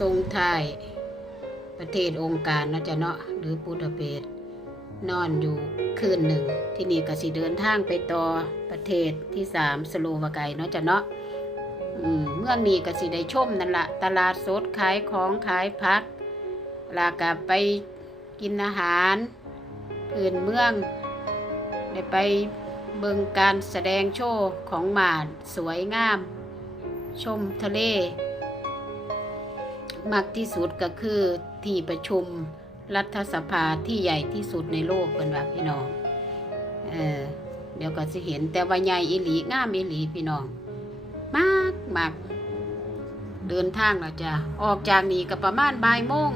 ทรงไทยประเทศองค์การเนะจ้ะเนาะหรือปูดาเปสต์นอนอยู่คืนหนึ่ง ที่นี่ก็สิเดินทางไปต่อประเทศที่สามสโลวาไกเนาะจ้ะเนาะอืมเมืองนี้ก็สิได้ชมนั่นละตลาดสดขายของขายพัก ลากะไปกินอาหารพื้นเมือง ได้ไปเบิงการแสดงโชว์ของหมาดสวยงาม ชมทะเล มากที่สุดก็คือที่ประชุมรัฐสภาที่ใหญ่ที่สุดในโลกเป็นว่าพี่น้อง เออเดี๋ยวก็จะเห็นแต่ว่าใหญ่อีหลีง่ามอีหลีพี่น้อง มากมากเดินทางแล้วจ้ะออกจากนี่ก็ประมาณบ่ายโมง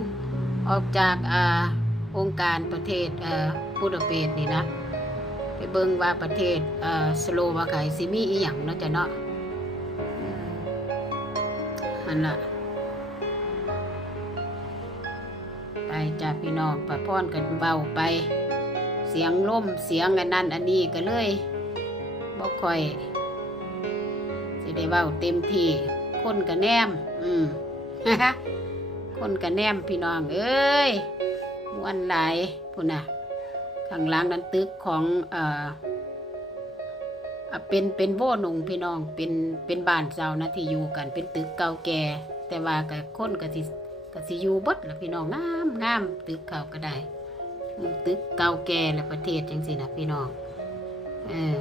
ออกจากอ่าองค์การประเทศเอ่อบูดาเปสต์นี่นะไปเบิ่งว่าประเทศเอ่อสโลวาไกสิมีอีหยังเนาะจ้ะเนาะอันละไจ้าพี่น้องปะพรกันเบาไป เสียงล่มเสียงอันนั้นอันนี้ก็เลยบ่ค่อยสิได้เว้าเต็มที่คนกะแนม อืมคนกะแนมพี่น้องเอ้ยม่วนหลายพุ่นน่ะข้างล่างนั้นตึกของเอ่อเป็นเป็นโวหนงพี่น้องเป็นเป็นบ้านเจ้านะที่อยู่กันเป็นตึกเก่าแก่ แต่ว่ากับคนก็สิ ก็สิอยู่บดและพี่น้องงามงามตึกเขาก็ได้ตึกเก่าแก่และประเทศจังสินะพี่น้องเออ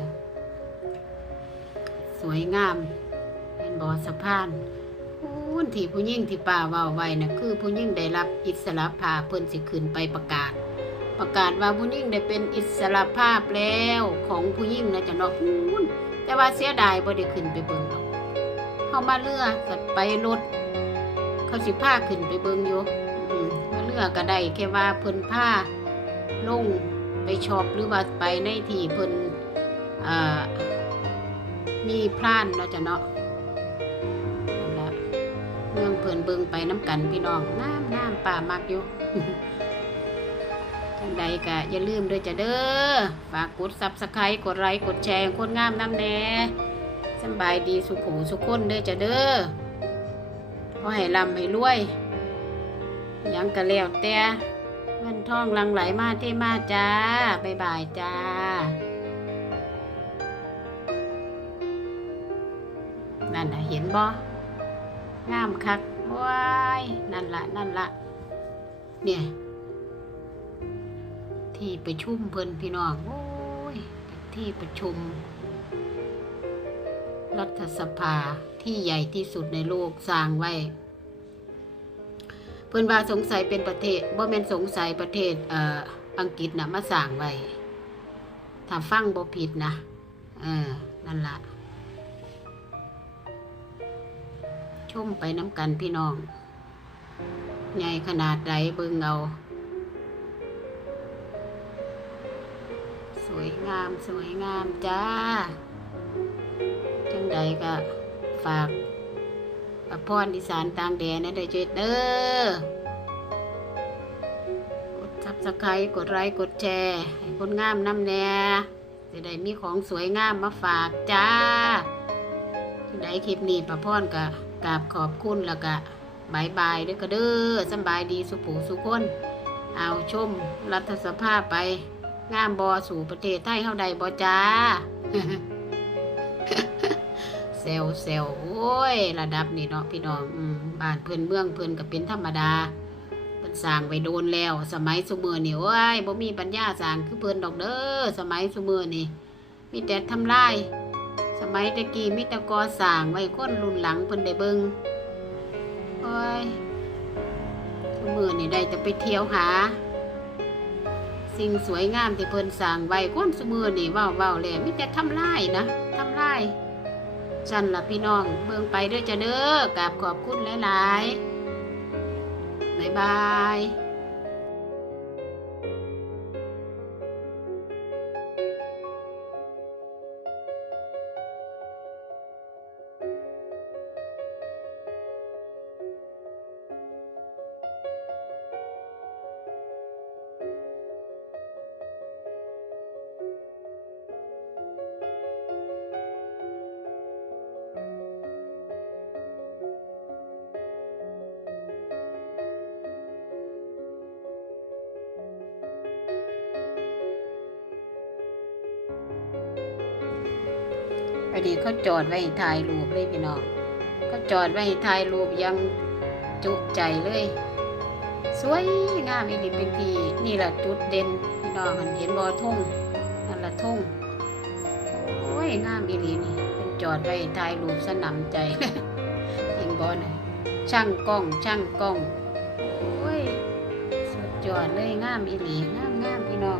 สวยงาม เป็นบ่อสะพานอู้นที่ผู้ยิ่งที่ป่าว้าไว้นะคือผู้ยิ่งได้รับอิสรภาพเพิ่นสิขึ้นไปประกาศ ประกาศว่าผู้หญิงได้เป็นอิสระภาพแล้วของผู้หญิงนะจะเนาะพูนแต่ว่าเสียดายบ่ได้ขึ้นไปเบิ่งดอกเข้ามาเรือสัตไปรถ เขาสิพาขึ้นไปเบิ่งอยู่อืมมาเรือก็ได้แค่ว่าเพิ่นพาลงไปชอบหรือว่าไปในที่เพิ่นมีพลานเนาะจะเนาะนั่นละเมืองเพิ่นเบิ่งไปน้ำกันพี่น้องน้ำน้ำป่ามักอยู่จังใดก็อย่าลืมด้วยจ้ะเด้อฝากกดซับสไครต์กดไลค์กดแชร์คนงามน้ำแน่สบายดีสุขหูสุขคนเด้อจ้ะเด้อ อให้ร่ำให้รวยยังก็แล้วแต่เงินทองลังไหลมาเทมาจ้าบ๊ายบายจ้านั่นนะเห็นบ่งามคักว้ายนั่นละนั่นละเนี่ย ที่ประชุมเพิ่นพี่น้องโอ้ยที่ประชุม รัฐสภาที่ใหญ่ที่สุดในโลกสร้างไว้ เพิ่นว่าสงสัยเป็นประเทศบ่แม่นสงสัยประเทศเอ่ออังกฤษนะมาสร้างไว้ถ้าฟังบ่ผิดนะเออนั่นล่ะชมไปน้ำกันพี่น้อง ใหญ่ขนาดใดเบิ่งเอาสวยงามสวยงามจ้า จังใดก็ฝากอภรอีสานต่างแดนนะเด้อเจดเด้อกดซับสไครต์กดไลค์กดแชร์ให้คนงามน้ำแน่จะได้มีของสวยงามมาฝากจ้าจังใดคลิปนี้ประพรก็กราบขอบคุณแล้วก็บายบายเด้อก็เด้อสบายดีสุผูสุคน เอาชมรัฐสภาไป งามบอสู่ประเทศไทยเฮาใดบอจ้า ซลเซลโอ้ย ระดับนี่เนาะพี่น้องอืมบ้านเพื่อนเมืองเพื่อนก็เป็นธรรมดาเพิ่นสร้างไว้โดนแล้ว สมัยสมือนี่โอ้ยบ่มีปัญญาสร้างคือเพิ่นดอกเด้อสมัยสมือนี่มีแต่ทำลาย สมัยตะกี้มีแต่ก่อสร้างไว้คนรุ่นหลังเพิ่นได้เบิ่งโอ้ยสมือนี่ได้แต่ไปเที่ยวหาสิ่งสวยงามที่เพิ่นสร้างไว้คนสมือนี่เว้าเว้าๆแล้วมีแต่ทำลายนะทำลาย จันละพี่น้องเบิ่งไปด้วยจ้ะเด้อกราบขอบคุณหลายๆบ๊ายบาย นี่เขาจอดไว้ให้ถ่ายรูปเลยพี่น้องเขาจอดไว้ให้ถ่ายรูปยังจุใจเลย สวยงามอีหลีเป็นทีนี่แหละจุดเด่นพี่น้องเห็นบ่อทุ่งนั่นละทุ่งโอ้ยงามอีหลีนี่เป็นจอดไว้ให้ถ่ายรูปสนำใจเห็นบ่น่ะช่างกล้องช่างกล้องโอ้ยสุดยอดเลยงามอีหลีงามงามพี่น้อง